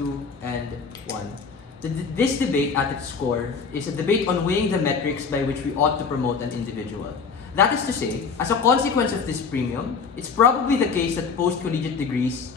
2, and 1. This debate at its core is a debate on weighing the metrics by which we ought to promote an individual. That is to say, as a consequence of this premium, it's probably the case that post-collegiate degrees,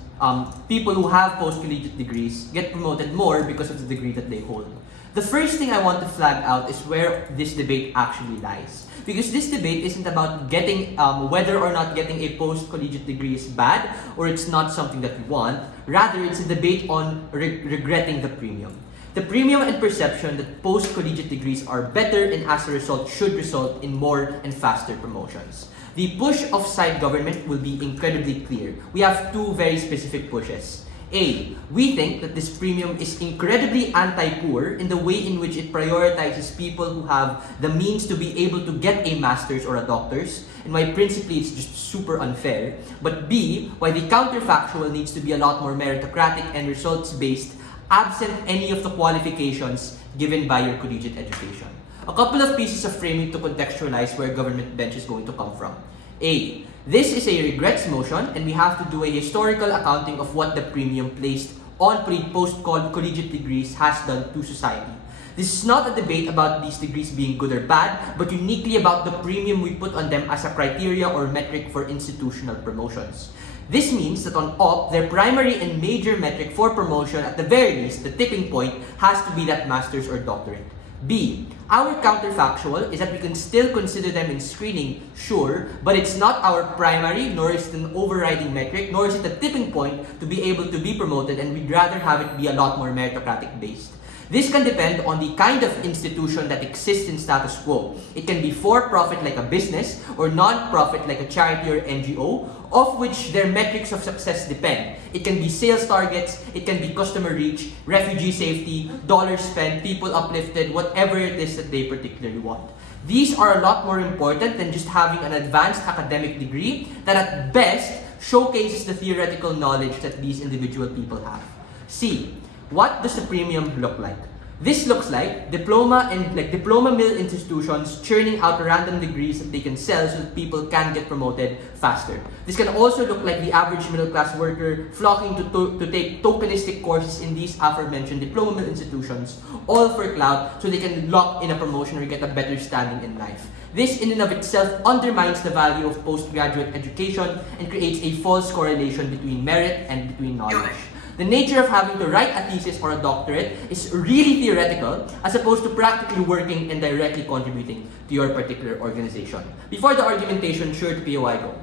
people who have post-collegiate degrees get promoted more because of the degree that they hold. The first thing I want to flag out is where this debate actually lies. Because this debate isn't about getting whether or not getting a post-collegiate degree is bad or it's not something that we want. Rather, it's a debate on regretting the premium. The premium and perception that post-collegiate degrees are better and as a result should result in more and faster promotions. The push of side government will be incredibly clear. We have two very specific pushes. A, we think that this premium is incredibly anti-poor in the way in which it prioritizes people who have the means to be able to get a master's or a doctor's, and why principally it's just super unfair. But B, why the counterfactual needs to be a lot more meritocratic and results-based, absent any of the qualifications given by your collegiate education. A couple of pieces of framing to contextualize where government bench is going to come from. A, this is a regrets motion and we have to do a historical accounting of what the premium placed on post-collegiate degrees has done to society. This is not a debate about these degrees being good or bad, but uniquely about the premium we put on them as a criteria or metric for institutional promotions. This means that on OP, their primary and major metric for promotion, at the very least, the tipping point, has to be that master's or doctorate. B, our counterfactual is that we can still consider them in screening, sure, but it's not our primary, nor is it an overriding metric, nor is it a tipping point to be able to be promoted, and we'd rather have it be a lot more meritocratic based. This can depend on the kind of institution that exists in status quo. It can be for-profit like a business, or non-profit like a charity or NGO, of which their metrics of success depend. It can be sales targets, it can be customer reach, refugee safety, dollars spent, people uplifted, whatever it is that they particularly want. These are a lot more important than just having an advanced academic degree that at best showcases the theoretical knowledge that these individual people have. C, what does the premium look like? This looks like diploma mill institutions churning out random degrees that they can sell so that people can get promoted faster. This can also look like the average middle class worker flocking to take tokenistic courses in these aforementioned diploma mill institutions, all for clout so they can lock in a promotion or get a better standing in life. This in and of itself undermines the value of postgraduate education and creates a false correlation between merit and between knowledge. The nature of having to write a thesis or a doctorate is really theoretical as opposed to practically working and directly contributing to your particular organization. Before the argumentation, sure to POI go.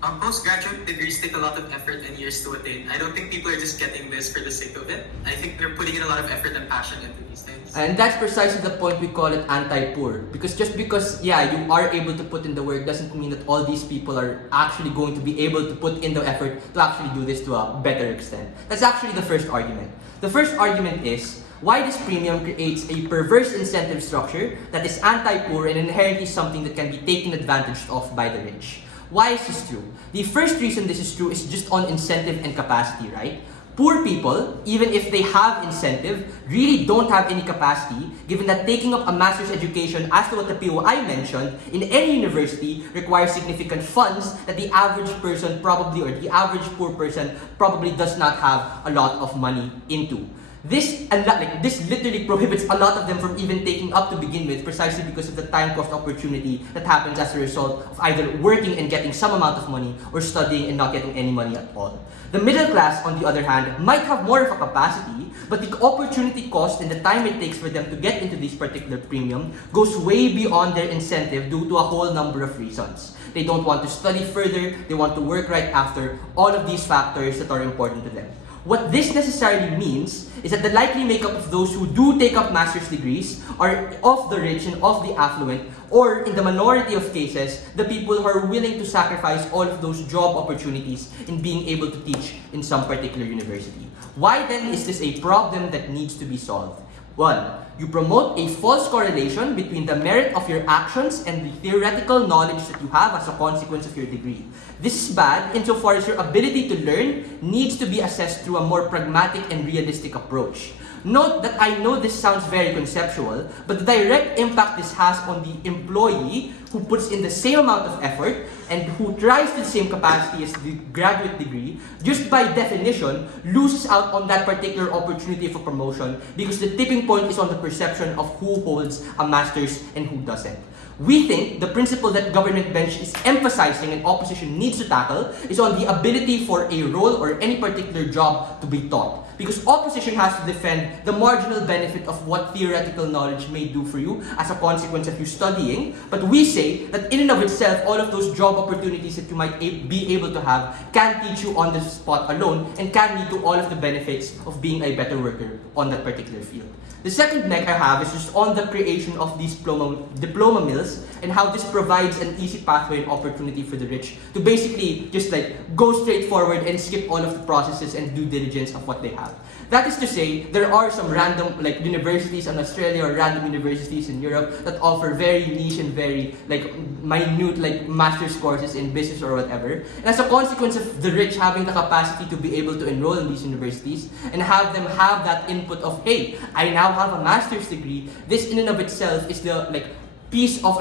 Postgraduate degrees take a lot of effort and years to attain. I don't think people are just getting this for the sake of it. I think they're putting in a lot of effort and passion into these things. And that's precisely the point we call it anti-poor. Because just because, you are able to put in the work doesn't mean that all these people are actually going to be able to put in the effort to actually do this to a better extent. That's actually the first argument. The first argument is why this premium creates a perverse incentive structure that is anti-poor and inherently something that can be taken advantage of by the rich. Why is this true? The first reason this is true is just on incentive and capacity, right? Poor people, even if they have incentive, really don't have any capacity, given that taking up a master's education, as to what the POI mentioned, in any university requires significant funds that the average person probably, or the average poor person probably does not have a lot of money into. This literally prohibits a lot of them from even taking up to begin with, precisely because of the time cost opportunity that happens as a result of either working and getting some amount of money or studying and not getting any money at all. The middle class, on the other hand, might have more of a capacity, but the opportunity cost and the time it takes for them to get into this particular premium goes way beyond their incentive due to a whole number of reasons. They don't want to study further, they want to work right after, all of these factors that are important to them. What this necessarily means is that the likely makeup of those who do take up master's degrees are of the rich and of the affluent, or in the minority of cases, the people who are willing to sacrifice all of those job opportunities in being able to teach in some particular university. Why then is this a problem that needs to be solved? 1. You promote a false correlation between the merit of your actions and the theoretical knowledge that you have as a consequence of your degree. This is bad insofar as your ability to learn needs to be assessed through a more pragmatic and realistic approach. Note that I know this sounds very conceptual, but the direct impact this has on the employee who puts in the same amount of effort and who tries to the same capacity as the graduate degree, just by definition, loses out on that particular opportunity for promotion because the tipping point is on the perception of who holds a master's and who doesn't. We think the principle that government bench is emphasizing and opposition needs to tackle is on the ability for a role or any particular job to be taught. Because opposition has to defend the marginal benefit of what theoretical knowledge may do for you as a consequence of you studying. But we say that in and of itself, all of those job opportunities that you might be able to have can teach you on the spot alone and can lead to all of the benefits of being a better worker on that particular field. The second neck I have is just on the creation of these diploma mills and how this provides an easy pathway and opportunity for the rich to basically just like go straight forward and skip all of the processes and due diligence of what they have. That is to say, there are some random like universities in Australia or random universities in Europe that offer very niche and very like minute like master's courses in business or whatever. And as a consequence of the rich having the capacity to be able to enroll in these universities and have them have that input of, hey, I now have a master's degree, this in and of itself is the like piece of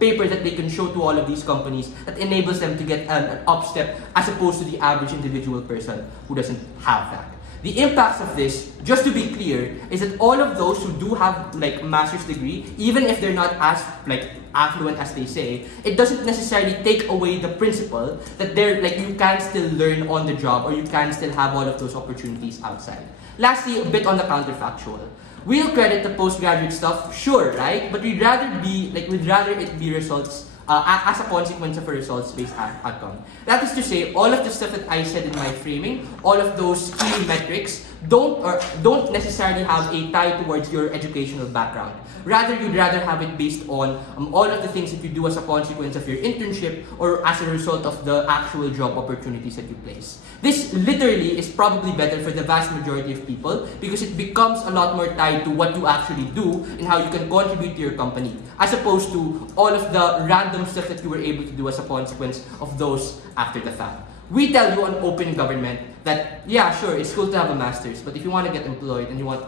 paper that they can show to all of these companies that enables them to get an up step as opposed to the average individual person who doesn't have that. The impacts of this, just to be clear, is that all of those who do have like master's degree, even if they're not as like affluent as they say, it doesn't necessarily take away the principle that they're like you can still learn on the job or you can still have all of those opportunities outside. Lastly, a bit on the counterfactual. We'll credit the postgraduate stuff, sure, right? But we'd rather it be results as a consequence of a results-based outcome. That is to say, all of the stuff that I said in my framing, all of those key metrics, don't necessarily have a tie towards your educational background. Rather, you'd rather have it based on all of the things that you do as a consequence of your internship or as a result of the actual job opportunities that you place. This literally is probably better for the vast majority of people because it becomes a lot more tied to what you actually do and how you can contribute to your company, as opposed to all of the random stuff that you were able to do as a consequence of those after the fact. We tell you on open government that, yeah, sure, it's cool to have a master's, but if you want to get employed and you want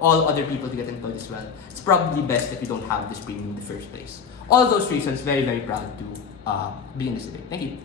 all other people to get employed as well, it's probably best that you don't have this premium in the first place. All those reasons, very, very proud to be in this debate. Thank you.